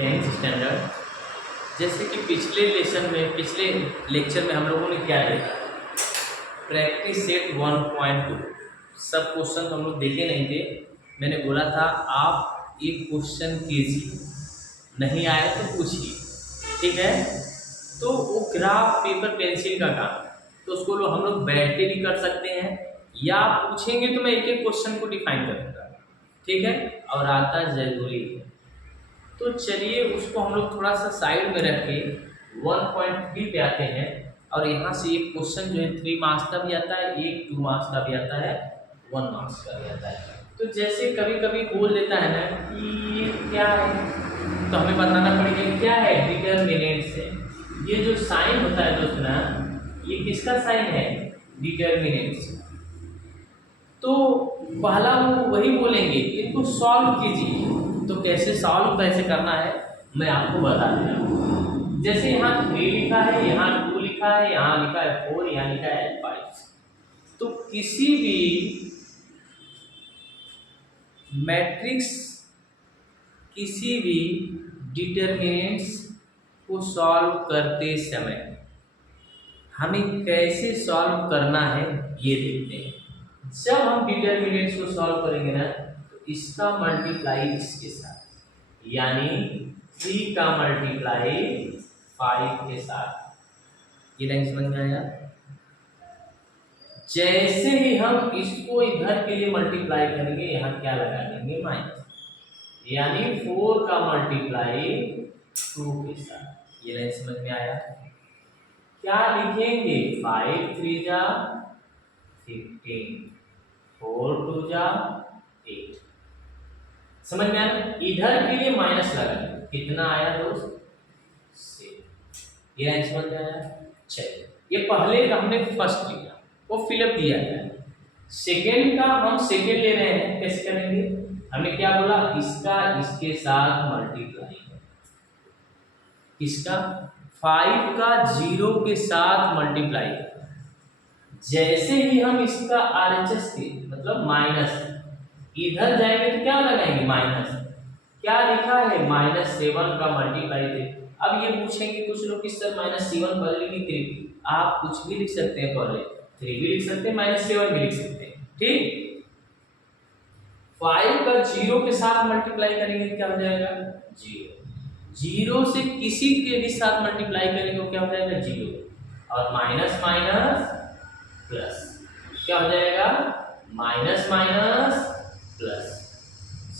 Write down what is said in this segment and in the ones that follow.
Tenth standard. जैसे कि पिछले लेक्चर में हम लोगों ने क्या देखा, प्रैक्टिस सेट 1.2 सब क्वेश्चन हम लोग देखे नहीं थे। मैंने बोला था आप एक क्वेश्चन कीजिए, नहीं आए तो पूछिए, ठीक है। तो वो ग्राफ पेपर पेंसिल का काम, तो उसको हम लोग बैठ के भी कर सकते हैं या पूछेंगे तो मैं एक एक क्वेश्चन को डिफाइन करूँगा, ठीक है। और आता जरूरी है, तो चलिए उसको हम लोग थोड़ा सा साइड में रख के 1.3 पे आते हैं। और यहाँ से एक क्वेश्चन जो है 3 मार्क्स का भी आता है, एक 2 मार्क्स का भी आता है, 1 मार्क्स का भी आता है। तो जैसे कभी कभी बोल देता है ना कि ये क्या है, तो हमें बताना पड़ेगा क्या है, डिटर्मिनेंट्स है। ये जो साइन होता है दोस्त ना, ये किसका साइन है, डिटर्मिनेंट्स। तो पहला वो वही बोलेंगे, इनको सॉल्व कीजिए। तो कैसे करना है मैं आपको बता दे रहा हूँ। जैसे यहाँ 3 लिखा है, यहाँ 2 लिखा है, यहाँ लिखा है 4, यहाँ लिखा है 5। तो किसी भी मैट्रिक्स, किसी भी डिटर्मिनेंट्स को सॉल्व करते समय हमें कैसे सॉल्व करना है ये देखते हैं। जब हम डिटर्मिनेंट्स को सॉल्व करेंगे ना, तो इसका मल्टीप्लाई इसके साथ, यानी 3 का मल्टीप्लाई 5 के साथ। ये लाइन समझ में आया। जैसे ही हम इसको इधर के लिए मल्टीप्लाई करेंगे, यहाँ क्या लगा देंगे, माइनस, यानी 4 का मल्टीप्लाई 2 के साथ। ये लाइन समझ में आया। क्या लिखेंगे, 5 3 जा 15, 4 2 जा 8। समझ में आया। इधर के लिए माइनस लगा, कितना आया दोस्त, 6। ये लाइन समझ में आया। चलिए, ये पहले का हमने फर्स्ट लिया, वो फिलअप दिया है। सेकेंड का हम सेकेंड ले रहे हैं, कैसे करेंगे, हमने क्या बोला, इसका इसके साथ मल्टीप्लाई, इसका 5 का 0 के साथ मल्टीप्लाई। जैसे ही हम इसका RHS के मतलब माइनस इधर जाएंगे तो क्या लगाएंगे, माइनस। क्या लिखा है, -7 का मल्टीप्लाई थे। अब ये पूछेंगे कुछ लोग कि सर -7 पहले भी 3, आप कुछ भी लिख सकते हैं, पहले 3 भी लिख सकते हैं, -7 भी लिख सकते हैं, ठीक। 5 का 0 के साथ मल्टीप्लाई करेंगे क्या हो जाएगा, 0 से किसी के भी साथ मल्टीप्लाई करेंगे वो क्या हो जाएगा, 0। और माइनस माइनस प्लस क्या हो जाएगा, माइनस माइनस प्लस।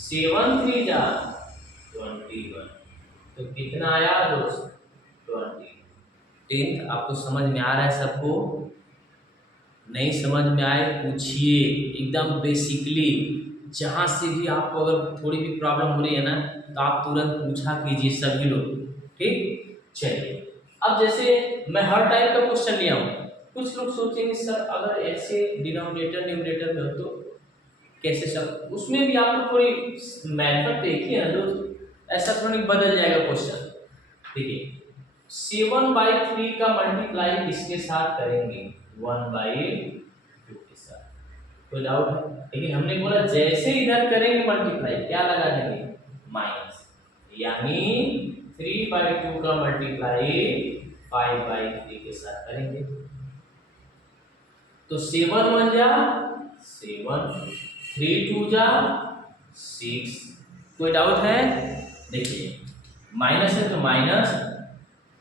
7 3 जा 21, तो कितना आया दोस्त, 20। 10th आपको समझ में आ रहा है सबको, नहीं समझ में आए पूछिए, एकदम बेसिकली जहाँ से भी आपको अगर थोड़ी भी प्रॉब्लम हो रही है ना, तो आप तुरंत पूछा कीजिए सभी लोग, ठीक। चलिए, अब जैसे मैं हर टाइप का क्वेश्चन लिया हूँ। कुछ लोग सोचेंगे सर अगर ऐसे डिनोमिनेटर न्यूमरेटर में हो तो कैसे, सब उसमें भी आपको थोड़ी मेथड देखिए ना दोस्त, ऐसा थोड़ी बदल जाएगा क्वेश्चन। देखिए, 7/3 का मल्टीप्लाई किसके साथ करेंगे, 1/2 के साथ। कोई डाउट है, लेकिन हमने बोला जैसे इधर करेंगे मल्टीप्लाई क्या लगा देंगे, माइनस, यानी 3/2 का मल्टीप्लाई 5/3 के साथ करेंगे। तो 7 1 जा 7, 3 2 जा 6। कोई डाउट है, देखिए माइनस है तो माइनस,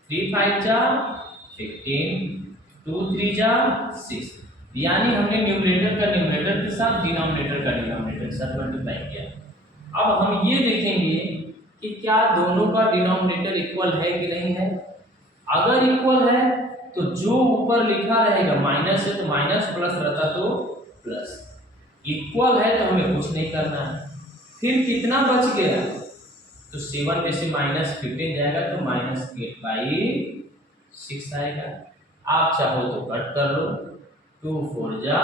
3 5 जा 15, 2 3 जा 6, यानी हमने न्यूमरेटर का न्यूमरेटर के साथ, डिनोमिनेटर का डिनोमिनेटर के साथ मल्टीप्लाई किया। अब हम ये देखेंगे कि क्या दोनों का डिनोमिनेटर इक्वल है कि नहीं है। अगर इक्वल है तो जो ऊपर लिखा रहेगा, माइनस है तो माइनस, प्लस रहता तो प्लस। इक्वल है तो हमें कुछ नहीं करना है। फिर कितना बच गया, तो 7 में से -15 जाएगा तो -8/6 आएगा। आप चाहो तो कट कर लो, 2 4 जा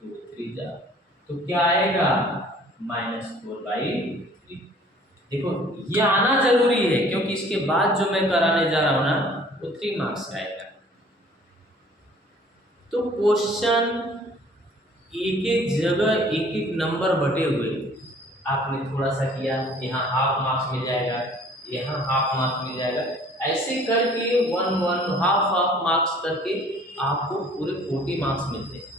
2 3 जा, तो क्या आएगा, -4/3। देखो ये आना जरूरी है, क्योंकि इसके बाद जो मैं कराने जा रहा हूं ना, वो 3 मार्क्स का आएगा। तो क्वेश्चन एक एक जगह एक एक नंबर बटे हुए, आपने थोड़ा सा किया, यहाँ हाफ मार्क्स मिल जाएगा, यहाँ हाफ मार्क्स मिल जाएगा। ऐसे करके 1 हाफ मार्क्स करके आपको पूरे 40 मार्क्स मिलते हैं।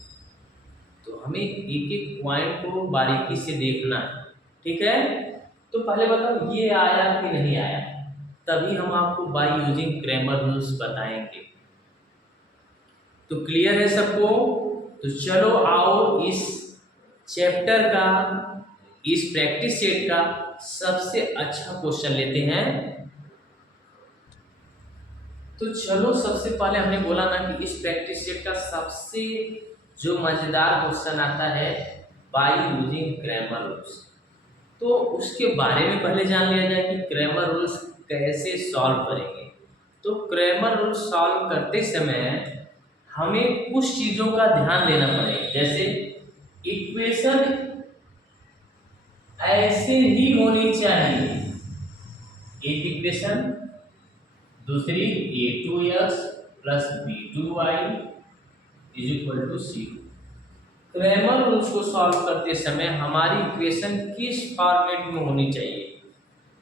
तो हमें एक एक पॉइंट को बारीकी से देखना है, ठीक है। तो पहले बताओ ये आया कि नहीं आया, तभी हम आपको बाय यूजिंग ग्रामर रूल्स बताएंगे। तो क्लियर है सबको? तो चलो आओ इस चैप्टर का, इस प्रैक्टिस सेट का सबसे अच्छा क्वेश्चन लेते हैं। तो चलो सबसे पहले हमने बोला ना कि इस प्रैक्टिस सेट का सबसे जो मजेदार क्वेश्चन आता है बाय यूजिंग ग्रामर रूल्स। तो उसके बारे में पहले जान लिया जाए कि ग्रामर रूल्स कैसे सॉल्व करेंगे। तो ग्रामर रूल्स सॉल्व करते समय हमें कुछ चीज़ों का ध्यान देना पड़ेगा, जैसे इक्वेशन ऐसे ही होनी चाहिए, एक इक्वेशन, दूसरी a2x plus b2y is equal to c2। Cramer rules को सॉल्व करते समय हमारी इक्वेशन किस फॉर्मेट में होनी चाहिए?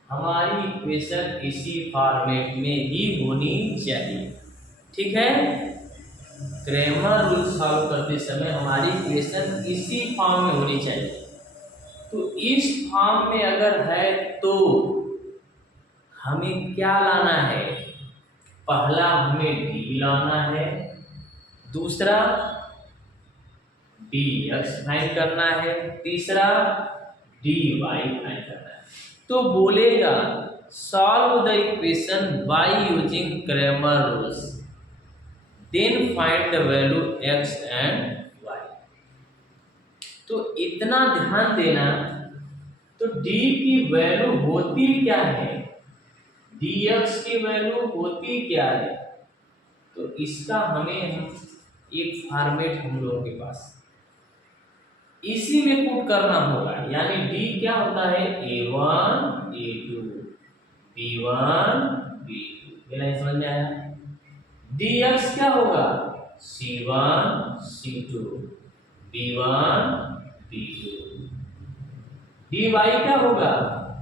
हमारी इक्वेशन इसी फॉर्मेट में ही होनी चाहिए, ठीक है। क्रैमर रूल सॉल्व करते समय हमारी इक्वेशन इसी फॉर्म में होनी चाहिए। तो इस फॉर्म में अगर है तो हमें क्या लाना है? पहला हमें डी लाना है, दूसरा dx फाइंड करना है, तीसरा dy फाइंड करना है। तो बोलेगा solve the equation by using Cramer rules, then find the value x and y। तो इतना ध्यान देना, तो d की वैल्यू होती क्या है, dx की वैल्यू होती क्या है? तो इसका हमें एक फॉर्मेट हम लोगों के पास इसी में पुट करना होगा। यानी d क्या होता है, a1 a2 b1 b2, ये नहीं समझ में आया? dx क्या होगा, c1 c2 b1 b2, dy क्या होगा,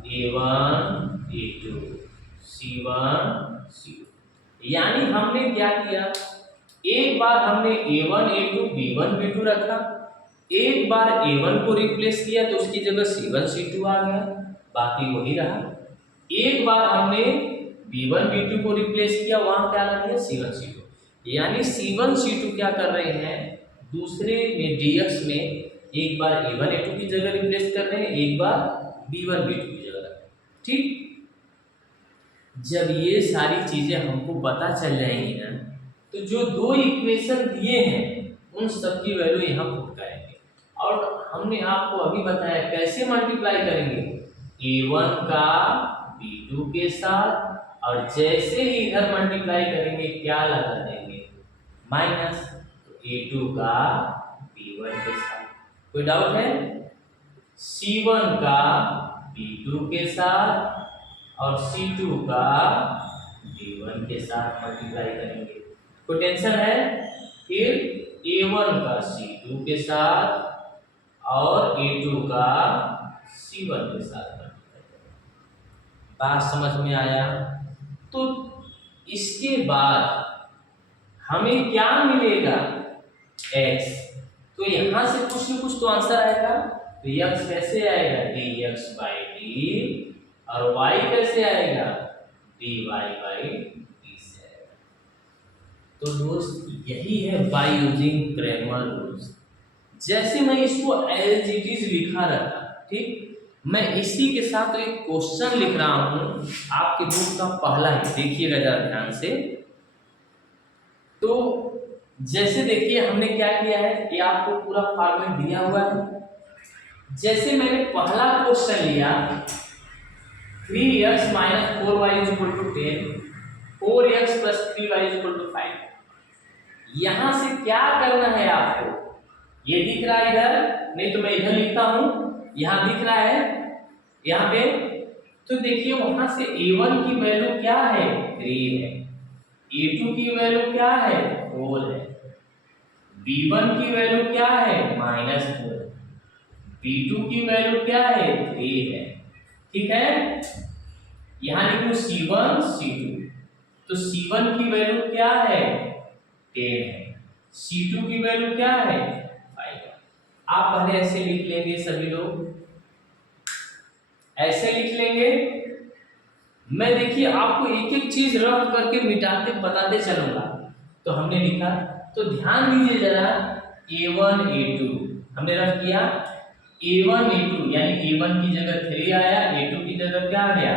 a1 a2 c1 c2। यानी हमने क्या किया, एक बार हमने a1 a2 b1 b2 रखा, एक बार a1 को रिप्लेस किया तो उसकी जगह c1 c2 आ गया, बाकी वही रहा। एक बार हमने b1 b2 को रिप्लेस किया, वहां क्या लग गया, c1 c2। यानी c1 c2 क्या कर रहे हैं, दूसरे में dx में एक बार a1 a2 की जगह रिप्लेस कर रहे हैं, एक बार b1 b2 की जगह, ठीक। जब ये सारी चीजें हमको पता चल जाएंगी ना, तो जो दो इक्वेशन दिए हैं उन सब की वैल्यू यहाँ पुट करेंगे। और हमने आपको अभी बताया कैसे मल्टीप्लाई करेंगे, a1 का b2 के साथ, और जैसे ही इधर मल्टीप्लाई करेंगे क्या लगा देंगे, माइनस, तो a2 का b1 के साथ। कोई डाउट है? c1 का b2 के साथ और c2 का b1 के साथ मल्टीप्लाई करेंगे, कोई टेंशन है? फिर a1 का c2 के साथ और a2 का c1 के साथ मल्टीप्लाई करेंगे। बात समझ में आया? तो इसके बाद हमें क्या मिलेगा, x। तो यहां से कुछ न कुछ तो आंसर आएगा। तो x कैसे आएगा, dx by d, और y कैसे आएगा, dy by d से आएगा। तो दोस्त यही है बाय यूजिंग ग्रामर रूल्स। जैसे मैं इसको एज इट इज लिखा रहता, ठीक, मैं इसी के साथ एक क्वेश्चन लिख रहा हूं आपके बुक का पहला ही, देखिएगा जरा ध्यान से। तो जैसे देखिए हमने क्या किया है कि आपको पूरा फॉर्मेट दिया हुआ है। जैसे मैंने पहला क्वेश्चन लिया 3x minus 4y is equal to 10, 4x plus 3y is equal to 5। यहां से क्या करना है आपको, ये दिख रहा है इधर, नहीं तो मैं इधर लिखता हूं, यहां दिख रहा है यहां पे। तो देखिए वहां से a1 की वैल्यू क्या है, 3 है, a2 की वैल्यू क्या है, 4 है, b1 की वैल्यू क्या है, -4, b2 की वैल्यू क्या है, 3 है, ठीक है। यहाँ लिखूं C1 C2, तो C1 की वैल्यू क्या है 10 है, C2 की वैल्यू क्या है 5 है। आप पहले ऐसे लिख लेंगे, सभी लोग ऐसे लिख लेंगे। मैं देखिए आपको एक एक चीज रफ करके मिटाते बताते चलूंगा। तो हमने लिखा, तो ध्यान दीजिए जरा, A1 A2 हमने रफ किया, A1 A2 यानी A1 की जगह 3 आया, A2 की जगह क्या आ गया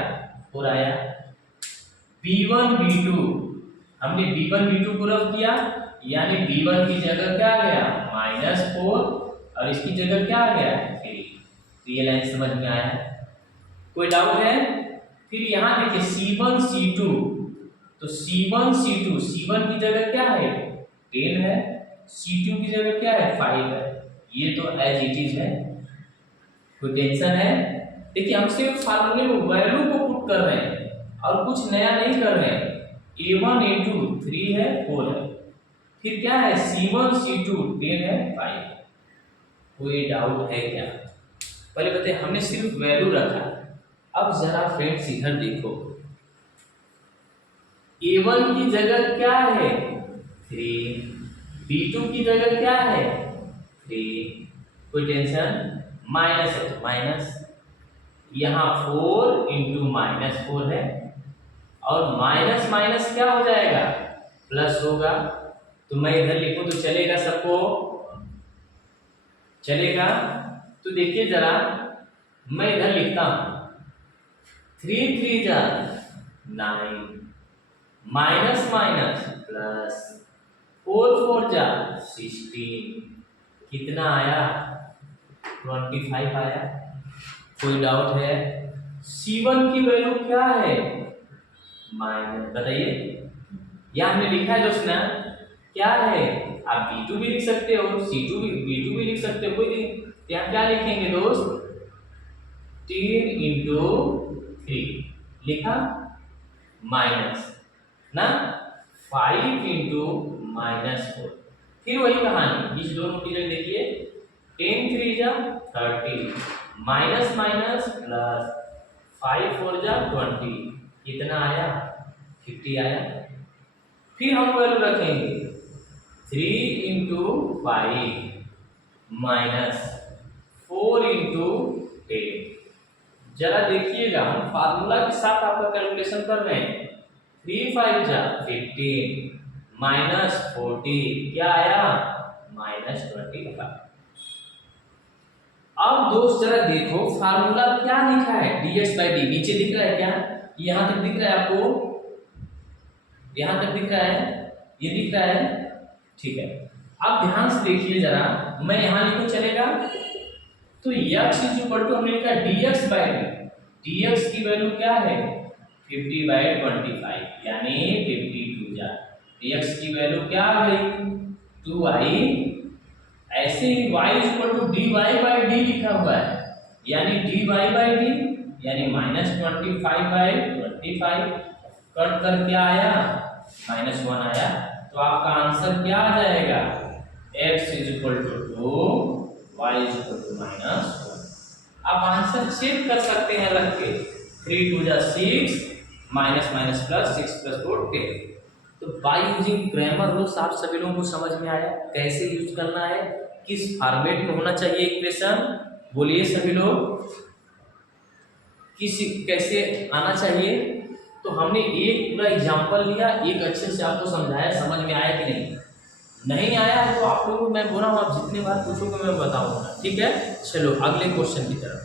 4 आया। B1 B2 हमने B1 B2 को रफ किया, यानी B1 की जगह क्या आ गया -4 और इसकी जगह क्या आ गया 3। तो ये लाइन समझ में आया, कोई डाउट है? फिर यहाँ देखिए C1 C2, तो C1 C2, C1 की जगह क्या है 10 है, C2 की जगह क्या है 5 है। ये तो एज इट इज है, कोई टेंशन है? देखिए हम सिर्फ फार्मूले में वैल्यू को पुट कर रहे हैं और कुछ नया नहीं कर रहे हैं। A1 A2 3 है 4 है, फिर क्या है C1 C2 10 है 5 है। कोई डाउट है क्या? पहले बताइए, हमने सिर्फ वैल्यू रखा। अब जरा फ्रेंड्स इधर देखो, A1 की जगह क्या है 3, B2 की जगह क्या है 3, कोई टेंशन? माइनस है तो माइनस, यहाँ 4 इंटू -4 है, और माइनस माइनस क्या हो जाएगा प्लस होगा। तो मैं इधर लिखूं तो चलेगा सबको? चलेगा? तो देखिए जरा, मैं इधर लिखता हूं 3 3 जा 9, माइनस माइनस प्लस, 4 4 जा 16, कितना आया 25 आया। कोई डाउट है? C1 की वैल्यू क्या है माइनस, बताइए, यह हमने लिखा है दोस्त ना, क्या है? आप B2 भी लिख सकते हो, C2 भी B2 भी लिख सकते हो, कोई नहीं। यहाँ क्या लिखेंगे दोस्त 10 इंटू 3 लिखा, माइनस ना 5 इंटू -4, फिर वही कहानी, इस दोनों की जगह देखिए 10 3 जा 30, माइनस माइनस प्लस, 5 4 जा 20, कितना आया 50 आया। फिर हम वैल्यू रखेंगे 3 इंटू 5 माइनस 4 इंटू 10। जरा देखिएगा, हम फार्मूला के साथ आपका कैलकुलेशन कर रहे हैं। 3 5 जा 15 माइनस 40, क्या आया -25। अब दोस्त जरा देखो फार्मूला क्या लिखा है dx/d, नीचे दिख रहा है क्या? यहाँ तक दिख रहा है आपको? यहाँ तक दिख रहा है? ये दिख रहा है? ठीक है, अब ध्यान से देखिए जरा, मैं यहाँ लिखूं चलेगा? तो x हमने लिखा dx/d, dx की वैल्यू क्या है 50/25, यानी 52 जा, x की वैल्यू क्या आ गई 2i। ऐसे ही y dy/d लिखा हुआ है, यानी dy/d यानी -25/25, कट कर क्या आया -1 आया। तो आपका आंसर क्या आ जाएगा x = 2, y = -1। आप आंसर चेक कर सकते हैं रख के, 3 2 जा 6, माइनस माइनस प्लस 6 + 4 10। तो बाय यूजिंग ग्रामर रूल्स आप सभी लोगों को समझ में आया कैसे यूज करना है, किस फॉर्मेट में होना चाहिए इक्वेशन, बोलिए सभी लोग, किस कैसे आना चाहिए। तो हमने एक पूरा एग्जांपल लिया, एक अच्छे से आपको समझाया, समझ में आया कि नहीं? नहीं आया है तो आप लोगों को मैं बोल रहा हूँ, आप जितने बार पूछोगे मैं बताऊंगा, ठीक है? चलो अगले क्वेश्चन की तरफ।